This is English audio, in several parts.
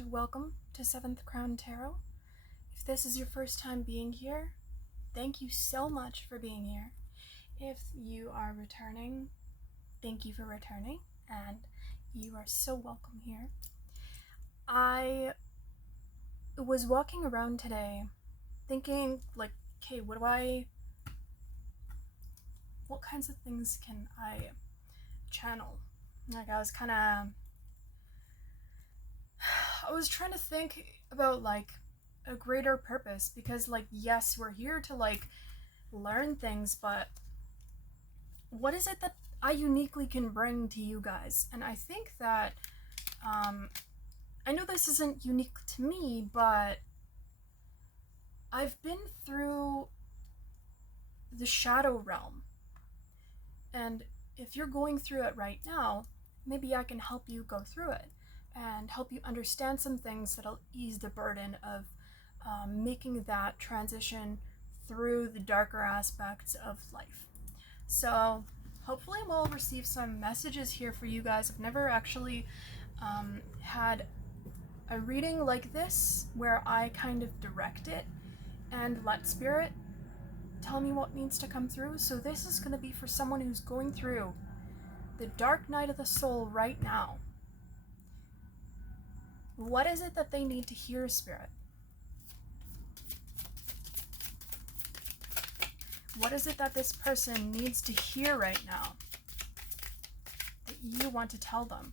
and welcome to 7th Crown Tarot. If this is your first time being here, thank you so much for being here. If you are returning, thank you for returning, and you are so welcome here. I was walking around today thinking, like, okay, what kinds of things can I channel? Like, I was trying to think about, like, a greater purpose, because, like, yes, we're here to, like, learn things, but what is it that I uniquely can bring to you guys? And I think that, I know this isn't unique to me, but I've been through the shadow realm, and if you're going through it right now, maybe I can help you go through it and help you understand some things that'll ease the burden of making that transition through the darker aspects of life. So hopefully we'll receive some messages here for you guys. I've never actually had a reading like this where I kind of direct it and let spirit tell me what needs to come through. So this is going to be for someone who's going through the dark night of the soul right now. What is it that they need to hear, Spirit? What is it that this person needs to hear right now that you want to tell them?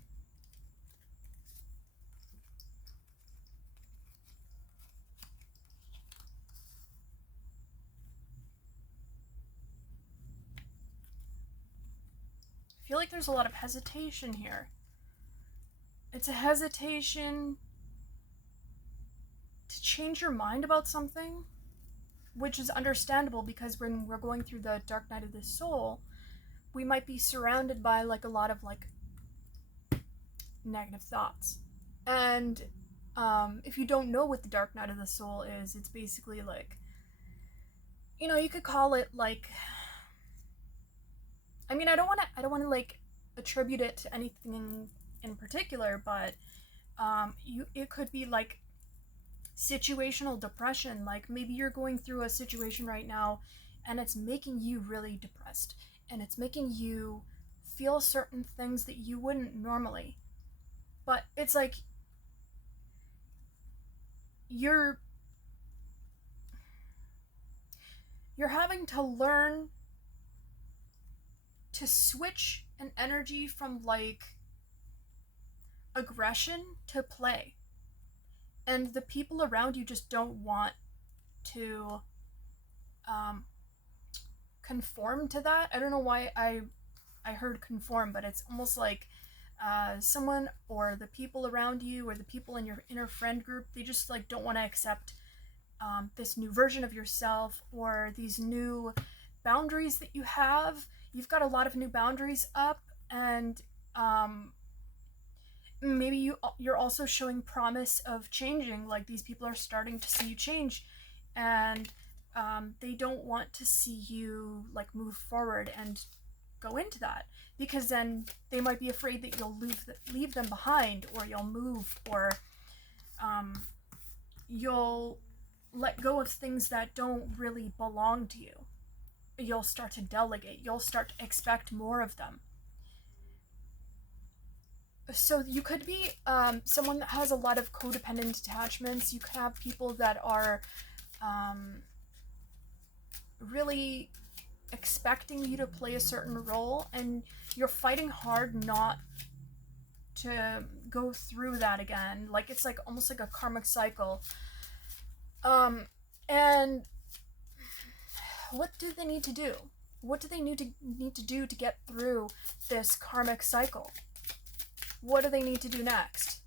I feel like there's a lot of hesitation here. It's a hesitation to change your mind about something, which is understandable, because when we're going through the dark night of the soul, we might be surrounded by, like, a lot of, like, negative thoughts. And if you don't know what the dark night of the soul is, it's basically like, you know, you could call it, like, I mean, I don't want to like attribute it to anything in particular, but it could be like situational depression. Like, maybe you're going through a situation right now and it's making you really depressed, and it's making you feel certain things that you wouldn't normally. But it's like you're having to learn to switch an energy from, like, aggression to play. And the people around you just don't want to conform to that. I don't know why I heard conform, but it's almost like someone, or the people around you, or the people in your inner friend group, they just, like, don't want to accept this new version of yourself, or these new boundaries that you have. You've got a lot of new boundaries up, and maybe you're also showing promise of changing. Like, these people are starting to see you change, and they don't want to see you, like, move forward and go into that, because then they might be afraid that you'll leave them behind, or you'll move, or you'll let go of things that don't really belong to you. You'll start to delegate. You'll start to expect more of them. So you could be someone that has a lot of codependent attachments. You could have people that are really expecting you to play a certain role, and you're fighting hard not to go through that again. Like, it's like almost like a karmic cycle. And what do they need to do? What do they need to do to get through this karmic cycle? What do they need to do next?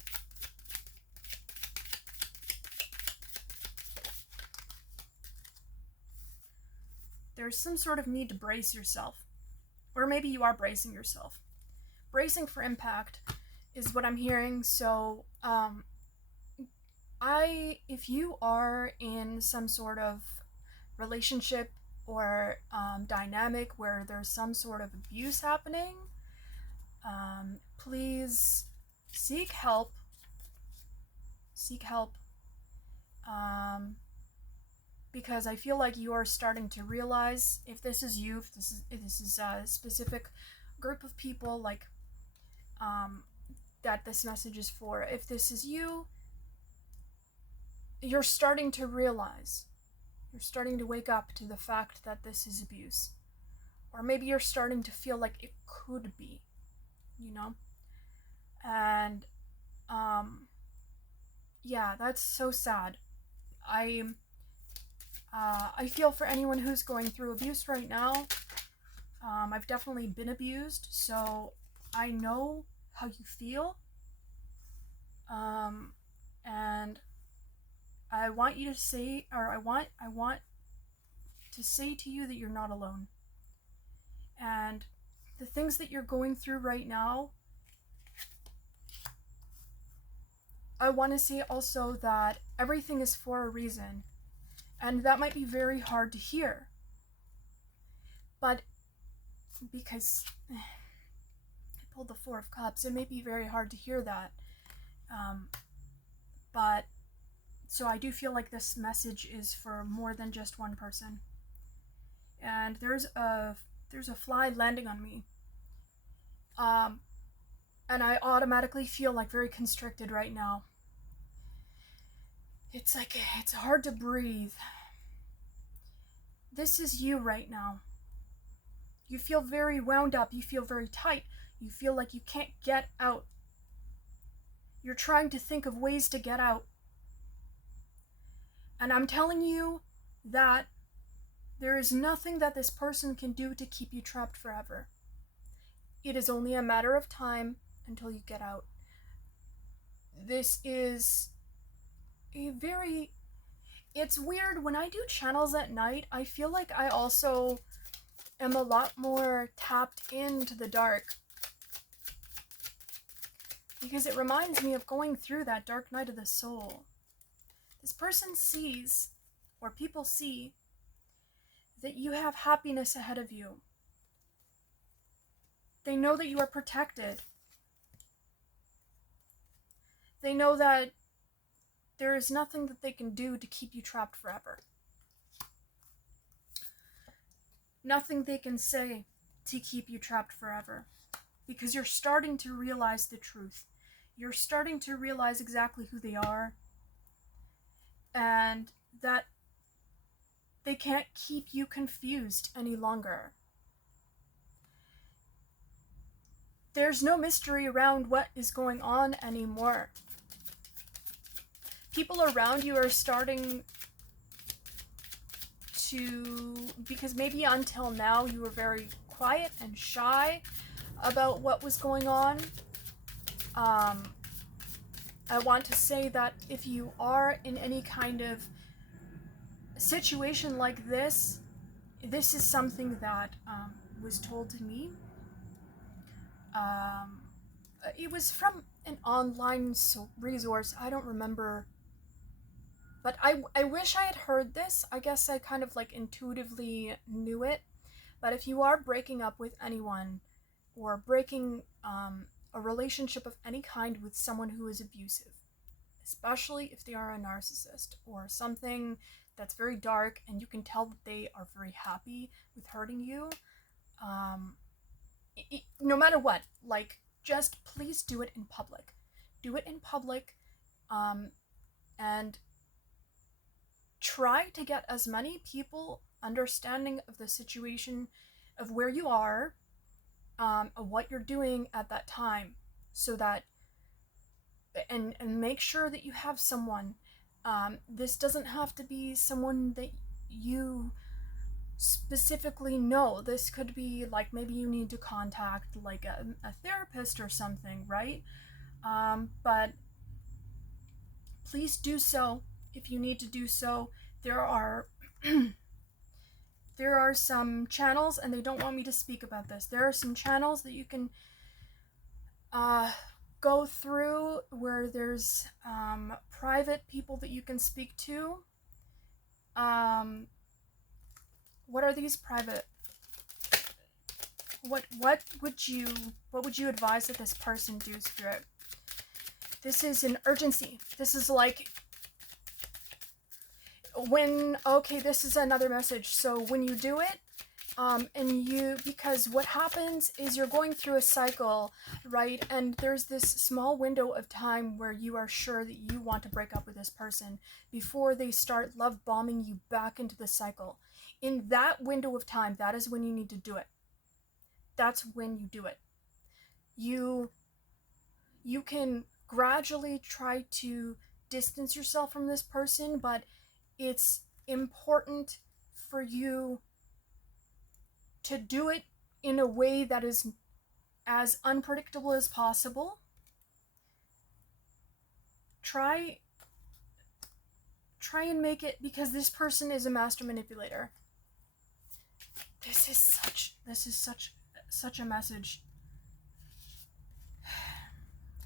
There's some sort of need to brace yourself. Or maybe you are bracing yourself. Bracing for impact is what I'm hearing. So, if you are in some sort of relationship or dynamic where there's some sort of abuse happening, please seek help seek help. Because I feel like you are starting to realize, if this is you, if this is a specific group of people, like that this message is for, if this is you, you're starting to realize, you're starting to wake up to the fact that this is abuse. Or maybe you're starting to feel like it could be, you know? And yeah, that's so sad. I feel for anyone who's going through abuse right now. I've definitely been abused, so I know how you feel. And I want you to say, or I want to say to you that you're not alone. And the things that you're going through right now, I want to say also that everything is for a reason. And that might be very hard to hear. But because I pulled the Four of Cups, it may be very hard to hear that. But so I do feel like this message is for more than just one person. And there's a fly landing on me. And I automatically feel like very constricted right now. It's like, it's hard to breathe. This is you right now. You feel very wound up. You feel very tight. You feel like you can't get out. You're trying to think of ways to get out. And I'm telling you that there is nothing that this person can do to keep you trapped forever. It is only a matter of time until you get out. This is a very... It's weird, when I do channels at night, I feel like I also am a lot more tapped into the dark. Because it reminds me of going through that dark night of the soul. This person sees, or people see, that you have happiness ahead of you. They know that you are protected. They know that there is nothing that they can do to keep you trapped forever. Nothing they can say to keep you trapped forever. Because you're starting to realize the truth. You're starting to realize exactly who they are. And that they can't keep you confused any longer. There's no mystery around what is going on anymore. People around you are starting to, because maybe until now you were very quiet and shy about what was going on. I want to say that if you are in any kind of situation like this, this is something that was told to me. It was from an online resource. I don't remember. But I wish I had heard this. I guess I kind of like intuitively knew it. But if you are breaking up with anyone, or breaking a relationship of any kind with someone who is abusive, especially if they are a narcissist or something that's very dark and you can tell that they are very happy with hurting you, no matter what, like, just please do it in public. Do it in public, and try to get as many people understanding of the situation, of where you are, of what you're doing at that time, so that, and make sure that you have someone. This doesn't have to be someone that you specifically know. This could be like, maybe you need to contact like a therapist or something, right? But please do so if you need to do so. There are there are some channels, and they don't want me to speak about this. There are some channels that you can go through where there's private people that you can speak to. What are these private? What would you advise that this person do, Spirit? This is an urgency. This is like when, okay, this is another message. So when you do it, because what happens is you're going through a cycle, right? And there's this small window of time where you are sure that you want to break up with this person before they start love bombing you back into the cycle. In that window of time, that is when you need to do it. That's when you do it. You can gradually try to distance yourself from this person, but it's important for you to do it in a way that is as unpredictable as possible. Try and make it, because this person is a master manipulator. This is such a message.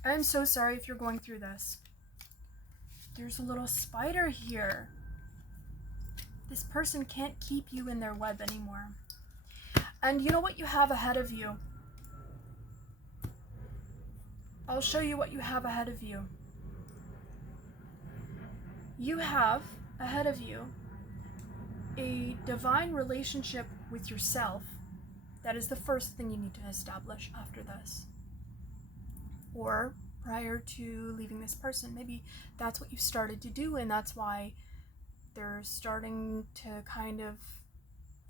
I'm so sorry if you're going through this. There's a little spider here. This person can't keep you in their web anymore. And you know what you have ahead of you? I'll show you what you have ahead of you. You have ahead of you a divine relationship with yourself. That is the first thing you need to establish after this. Or prior to leaving this person. Maybe that's what you started to do, and that's why they're starting to kind of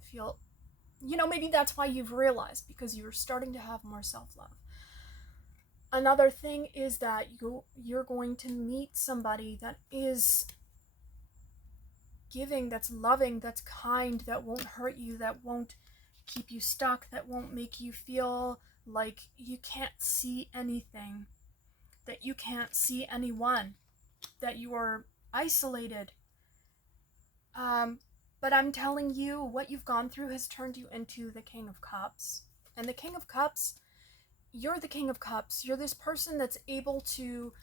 feel, maybe that's why you've realized, because you're starting to have more self-love. Another thing is that you're going to meet somebody that is giving, that's loving, that's kind, that won't hurt you, that won't keep you stuck, that won't make you feel like you can't see anything, that you can't see anyone, that you are isolated. But I'm telling you, what you've gone through has turned you into the King of Cups. And the King of Cups, you're the King of Cups. You're this person that's able to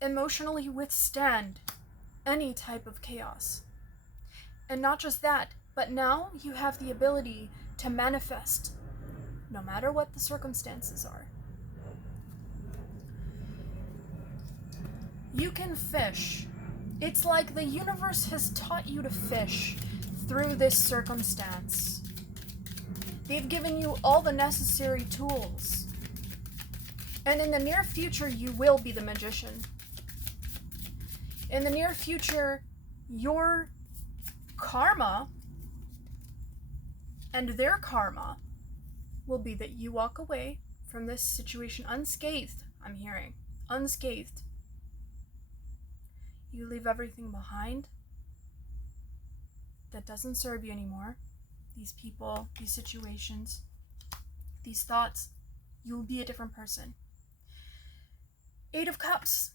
emotionally withstand any type of chaos. And not just that, but now you have the ability to manifest, no matter what the circumstances are. You can fish. It's like the universe has taught you to fish through this circumstance. They've given you all the necessary tools. And in the near future, you will be the magician. In the near future, your karma and their karma will be that you walk away from this situation unscathed. I'm hearing unscathed. You leave everything behind that doesn't serve you anymore. These people, these situations, these thoughts. You'll be a different person. 8 of Cups.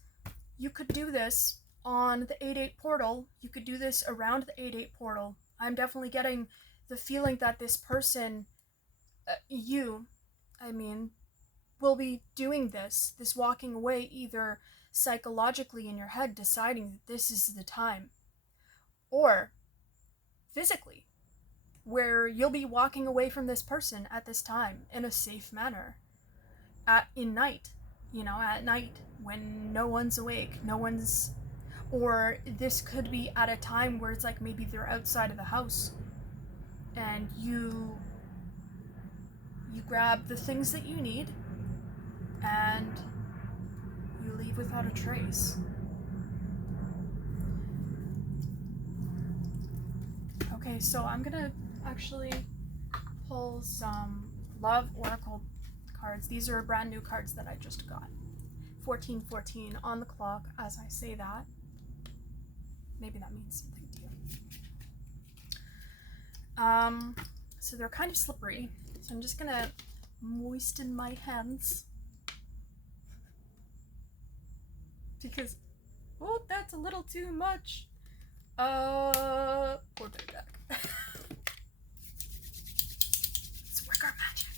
You could do this on the 8-8 portal. You could do this around the 8-8 portal. I'm definitely getting the feeling that this person, will be doing this walking away, either psychologically in your head deciding that this is the time, or physically, where you'll be walking away from this person at this time in a safe manner, at night when no one's awake, or this could be at a time where it's like maybe they're outside of the house and you grab the things that you need and you leave without a trace. Okay, so I'm gonna actually pull some Love Oracle cards. These are brand new cards that I just got. 1414 on the clock as I say that. Maybe that means something to you. So they're kind of slippery. So I'm just gonna moisten my hands. Because, oh, that's a little too much. We'll put it back. Let's work our magic.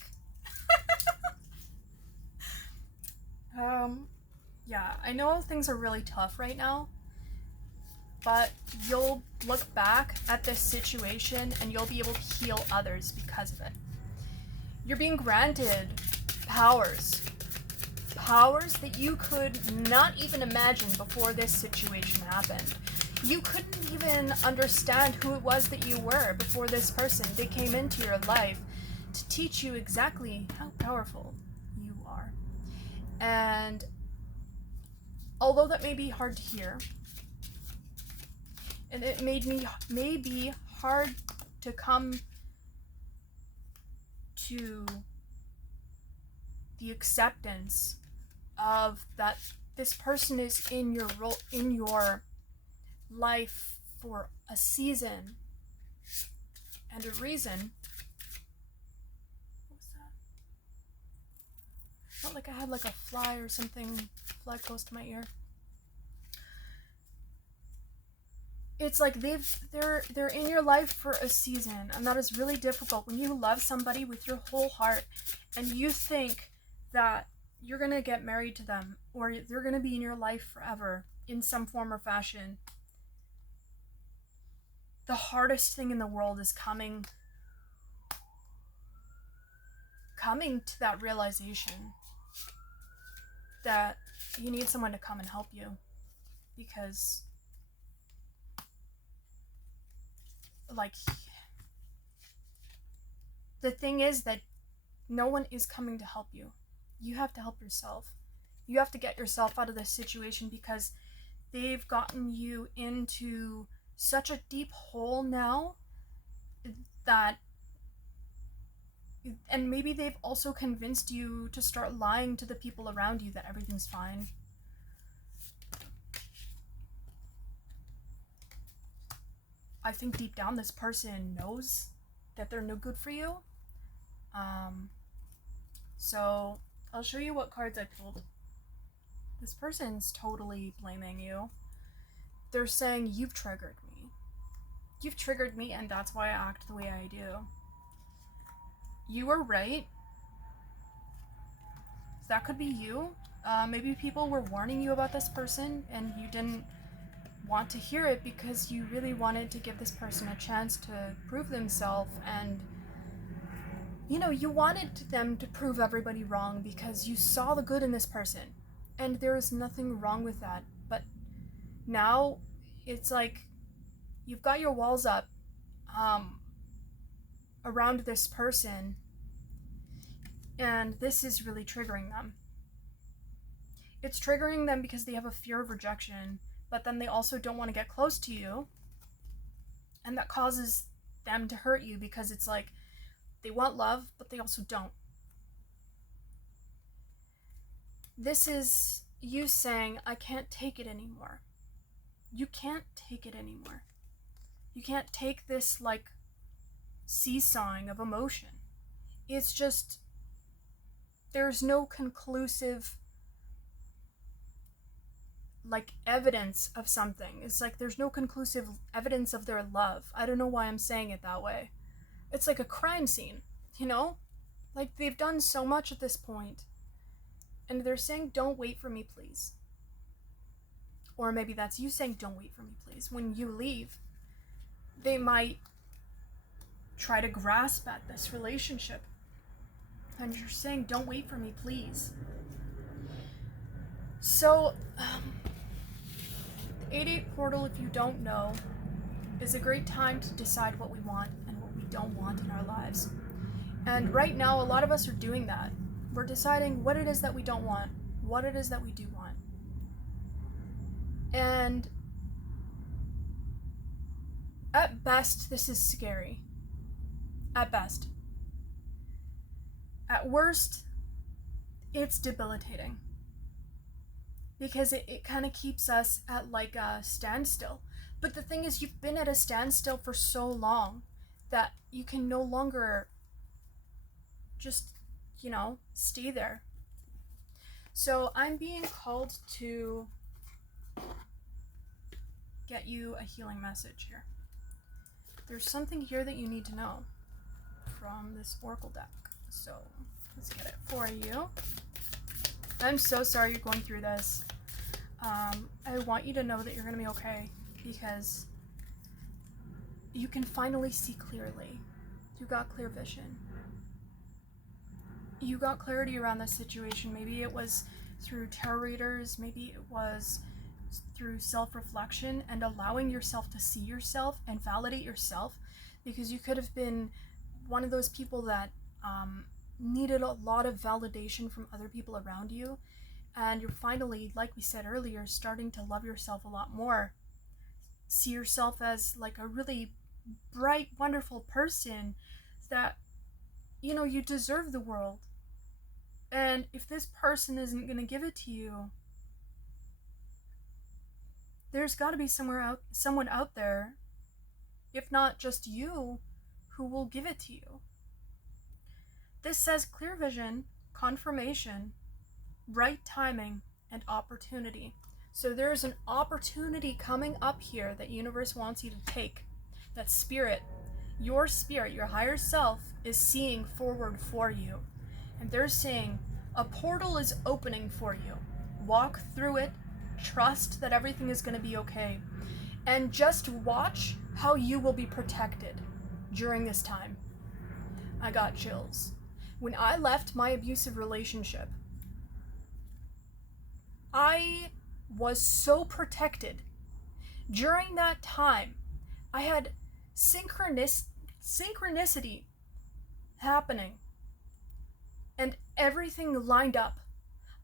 Yeah, I know things are really tough right now, but you'll look back at this situation and you'll be able to heal others because of it. You're being granted powers powers that you could not even imagine before this situation happened. You couldn't even understand who it was that you were before this person. They came into your life to teach you exactly how powerful you are. And although that may be hard to hear, and it may be hard to come to the acceptance of that this person is in your role, in your life for a season and a reason. What was that? Felt like I had like a fly or something fly close to my ear. It's like they're in your life for a season, and that is really difficult when you love somebody with your whole heart and you think that you're gonna get married to them or they're gonna be in your life forever in some form or fashion. The hardest thing in the world is coming to that realization that you need someone to come and help you, because like the thing is that no one is coming to help you. You have to help yourself. You have to get yourself out of this situation, because they've gotten you into such a deep hole now that, and maybe they've also convinced you to start lying to the people around you that everything's fine. I think deep down this person knows that they're no good for you. So I'll show you what cards I pulled. This person's totally blaming you. They're saying, you've triggered me. You've triggered me, and that's why I act the way I do. You were right. That could be you. Maybe people were warning you about this person and you didn't want to hear it because you really wanted to give this person a chance to prove themselves, and you wanted them to prove everybody wrong because you saw the good in this person, and there is nothing wrong with that. But now it's like you've got your walls up around this person, and this is really triggering them. It's triggering them because they have a fear of rejection, but then they also don't want to get close to you, and that causes them to hurt you, because it's like they want love, but they also don't. This is you saying, I can't take it anymore. You can't take it anymore. You can't take this like seesawing of emotion. It's just, there's no conclusive like evidence of something. It's like there's no conclusive evidence of their love. I don't know why I'm saying it that way. It's like a crime scene, Like they've done so much at this point, and they're saying, don't wait for me, please. Or maybe that's you saying, don't wait for me, please. When you leave, they might try to grasp at this relationship, and you're saying, don't wait for me, please. So, the 8-8 portal, if you don't know, is a great time to decide what we want and what we don't want in our lives. And right now, a lot of us are doing that. We're deciding what it is that we don't want, what it is that we do want. And at best, this is scary. At best. At worst, it's debilitating. Because it kind of keeps us at like a standstill. But the thing is, you've been at a standstill for so long that you can no longer just, stay there. So I'm being called to get you a healing message here. There's something here that you need to know from this oracle deck. So let's get it for you. I'm so sorry you're going through this. I want you to know that you're going to be okay, because you can finally see clearly. You got clear vision. You got clarity around this situation. Maybe it was through tarot readers, maybe it was through self-reflection and allowing yourself to see yourself and validate yourself, because you could have been one of those people that needed a lot of validation from other people around you, and you're finally, like we said earlier, starting to love yourself a lot more. See yourself as like a really bright, wonderful person that, you know, you deserve the world. And if this person isn't going to give it to you, there's got to be someone out there, if not just you, who will give it to you. This says clear vision, confirmation, right timing, and opportunity. So there's an opportunity coming up here that universe wants you to take. That spirit, your higher self, is seeing forward for you. And they're saying a portal is opening for you. Walk through it. Trust that everything is going to be okay. And just watch how you will be protected during this time. I got chills. When I left my abusive relationship, I was so protected. During that time, I had synchronicity happening, and everything lined up.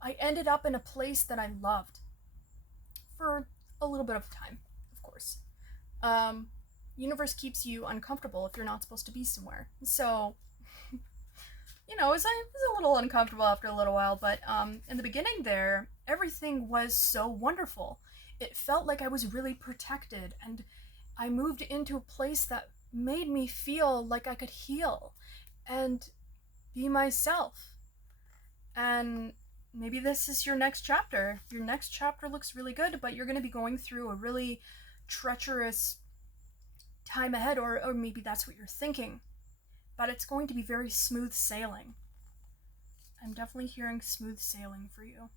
I ended up in a place that I loved for a little bit of time, of course. Universe keeps you uncomfortable if you're not supposed to be somewhere. So, you know, it was a little uncomfortable after a little while, but in the beginning there, everything was so wonderful. It felt like I was really protected, and I moved into a place that made me feel like I could heal and be myself. And maybe this is your next chapter. Your next chapter looks really good, but you're going to be going through a really treacherous time ahead, or maybe that's what you're thinking. But it's going to be very smooth sailing. I'm definitely hearing smooth sailing for you.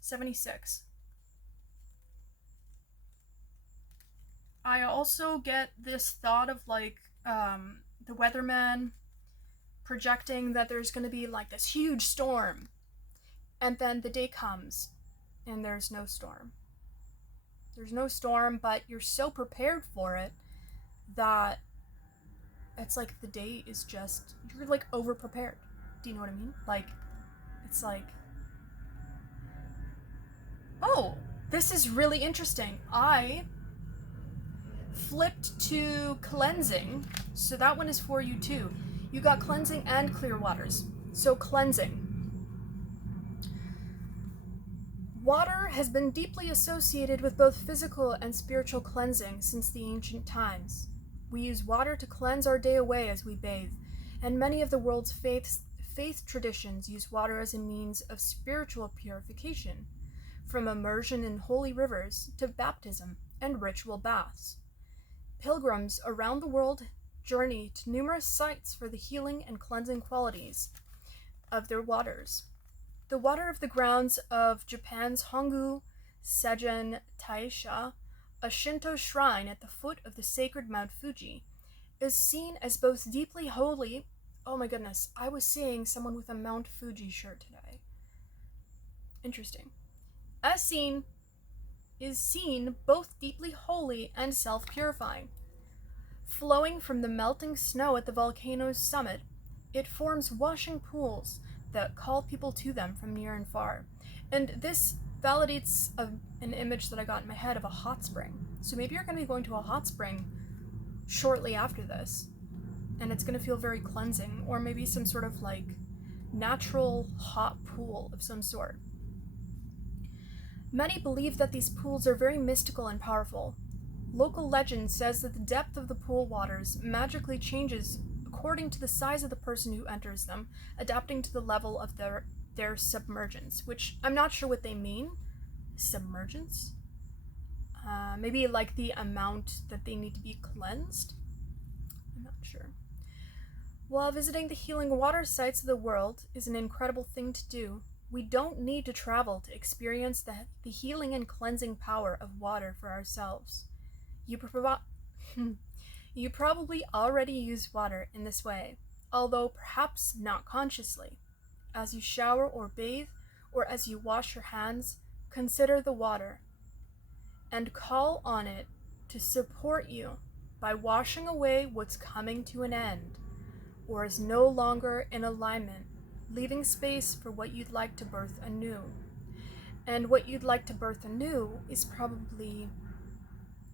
76. I also get this thought of like the weatherman projecting that there's going to be like this huge storm, and then the day comes and there's no storm. There's no storm, but you're so prepared for it that it's like the day is just, you're like over prepared. Do you know what I mean? Like, it's like, oh, this is really interesting. I flipped to cleansing, so that one is for you too. You got cleansing and clear waters. So cleansing. Water has been deeply associated with both physical and spiritual cleansing since the ancient times. We use water to cleanse our day away as we bathe, and many of the world's faith traditions use water as a means of spiritual purification, from immersion in holy rivers to baptism and ritual baths. Pilgrims around the world journey to numerous sites for the healing and cleansing qualities of their waters. The water of the grounds of Japan's Hongu Seijin Taisha, a Shinto shrine at the foot of the sacred Mount Fuji, is seen as both deeply holy. Oh my goodness, I was seeing someone with a Mount Fuji shirt today. Interesting. Is seen both deeply holy and self-purifying. Flowing from the melting snow at the volcano's summit, it forms washing pools that call people to them from near and far. And this validates an image that I got in my head of a hot spring. So maybe you're going to be going to a hot spring shortly after this, and it's going to feel very cleansing, or maybe some sort of like natural hot pool of some sort. Many believe that these pools are very mystical and powerful. Local legend says that the depth of the pool waters magically changes according to the size of the person who enters them, adapting to the level of their submergence, which I'm not sure what they mean. Submergence? Maybe like the amount that they need to be cleansed? I'm not sure. While visiting the healing water sites of the world is an incredible thing to do, we don't need to travel to experience the healing and cleansing power of water for ourselves. You probably already use water in this way, although perhaps not consciously. As you shower or bathe, or as you wash your hands, consider the water and call on it to support you by washing away what's coming to an end or is no longer in alignment, leaving space for what you'd like to birth anew. And what you'd like to birth anew is probably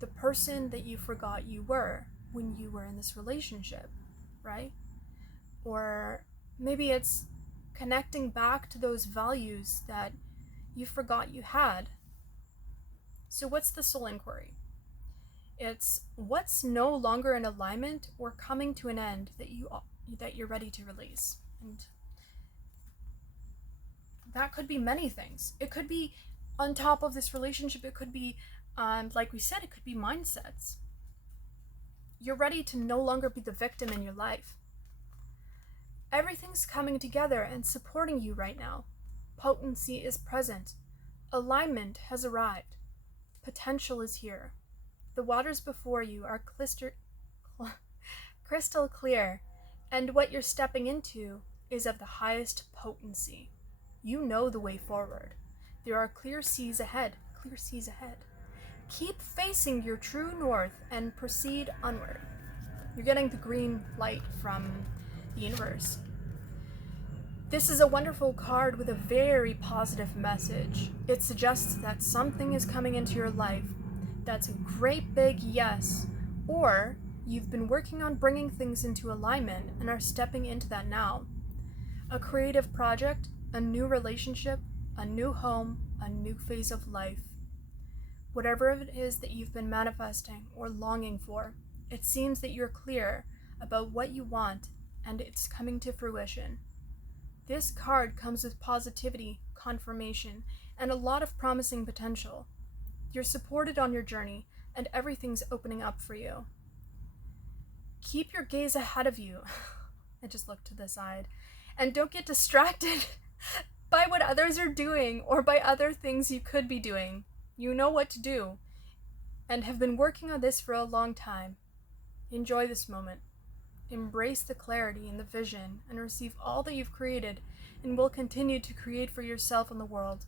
the person that you forgot you were when you were in this relationship, right? Or maybe it's connecting back to those values that you forgot you had. So what's the soul inquiry? It's what's no longer in alignment or coming to an end that you're ready to release. And that could be many things. It could be on top of this relationship. It could be, like we said, it could be mindsets. You're ready to no longer be the victim in your life. Everything's coming together and supporting you right now. Potency is present. Alignment has arrived. Potential is here. The waters before you are crystal clear, and what you're stepping into is of the highest potency. You know the way forward. There are clear seas ahead. Clear seas ahead. Keep facing your true north and proceed onward. You're getting the green light from the universe. This is a wonderful card with a very positive message. It suggests that something is coming into your life that's a great big yes, or you've been working on bringing things into alignment and are stepping into that now. A creative project, a new relationship, a new home, a new phase of life. Whatever it is that you've been manifesting or longing for, it seems that you're clear about what you want and it's coming to fruition. This card comes with positivity, confirmation, and a lot of promising potential. You're supported on your journey, and everything's opening up for you. Keep your gaze ahead of you. I just looked to the side. And don't get distracted by what others are doing or by other things you could be doing. You know what to do, and have been working on this for a long time. Enjoy this moment. Embrace the clarity and the vision and receive all that you've created and will continue to create for yourself and the world.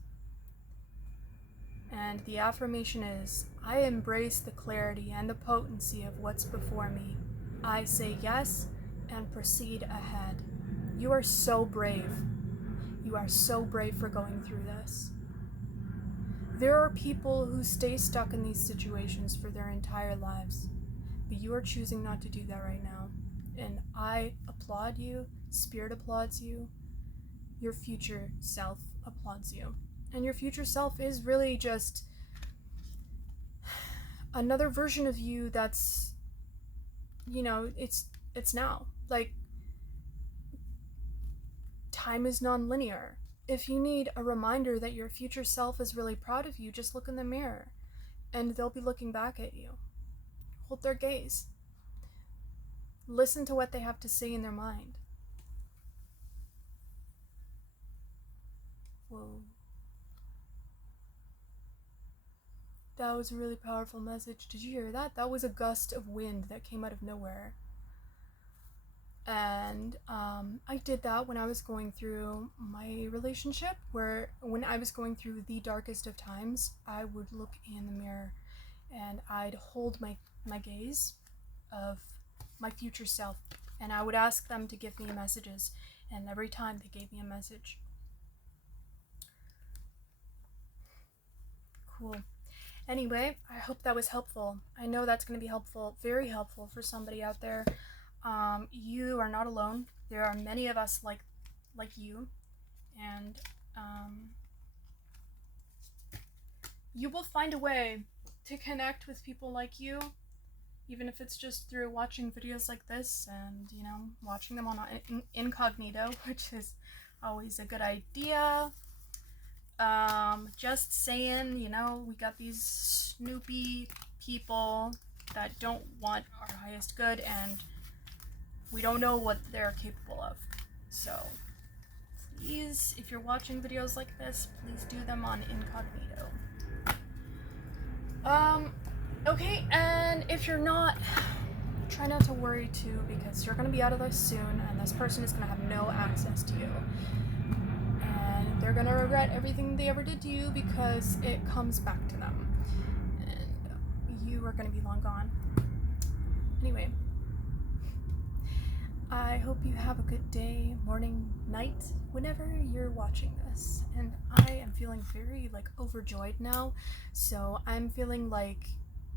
And the affirmation is, I embrace the clarity and the potency of what's before me. I say yes and proceed ahead. You are so brave. You are so brave for going through this. There are people who stay stuck in these situations for their entire lives, but you are choosing not to do that right now. And I applaud you, Spirit applauds you, your future self applauds you. And your future self is really just another version of you that's, it's now. Like, time is non-linear. If you need a reminder that your future self is really proud of you, just look in the mirror and they'll be looking back at you. Hold their gaze. Listen to what they have to say in their mind. Whoa. That was a really powerful message. Did you hear that? That was a gust of wind that came out of nowhere. And I did that when I was going through my relationship, when I was going through the darkest of times, I would look in the mirror and I'd hold my gaze of my future self, and I would ask them to give me messages, and every time they gave me a message. Cool. Anyway, I hope that was helpful. I know that's going to be helpful, very helpful for somebody out there. You are not alone. There are many of us like you, and you will find a way to connect with people like you, even if it's just through watching videos like this and, watching them on incognito, which is always a good idea. Just saying, we got these snoopy people that don't want our highest good, and we don't know what they're capable of. So please, if you're watching videos like this, please do them on incognito. Okay, and if you're not, try not to worry too, because you're going to be out of this soon, and this person is going to have no access to you. And they're gonna regret everything they ever did to you because it comes back to them. And you are gonna be long gone. Anyway, I hope you have a good day, morning, night, whenever you're watching this. And I am feeling very like overjoyed now. So I'm feeling like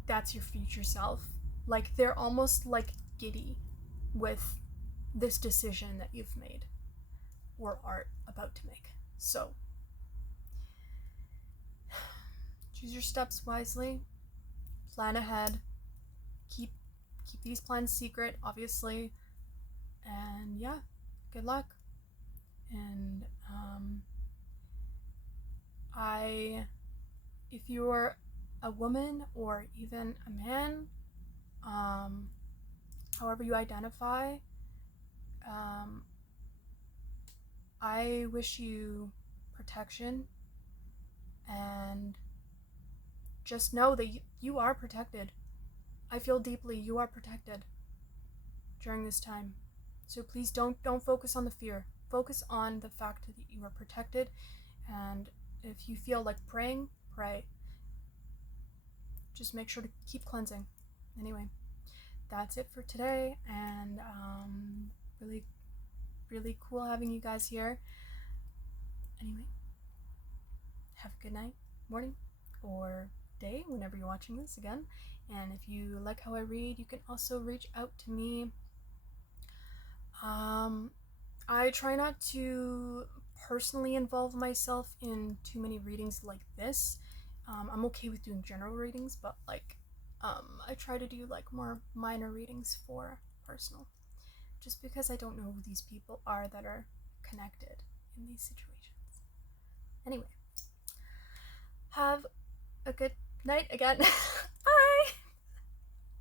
that's your future self. Like they're almost like giddy with this decision that you've made or are about to make. So choose your steps wisely, plan ahead, keep these plans secret, obviously. And yeah, good luck. And if you're a woman or even a man, however you identify, I wish you protection, and just know that you are protected. I feel deeply you are protected during this time. So please don't focus on the fear. Focus on the fact that you are protected, and if you feel like praying, pray. Just make sure to keep cleansing. Anyway, that's it for today, and really, really cool having you guys here. Anyway, have a good night, morning, or day whenever you're watching this again. And if you like how I read, you can also reach out to me. I try not to personally involve myself in too many readings like this. I'm okay with doing general readings, but like I try to do like more minor readings for personal, just because I don't know who these people are that are connected in these situations. Anyway, have a good night again.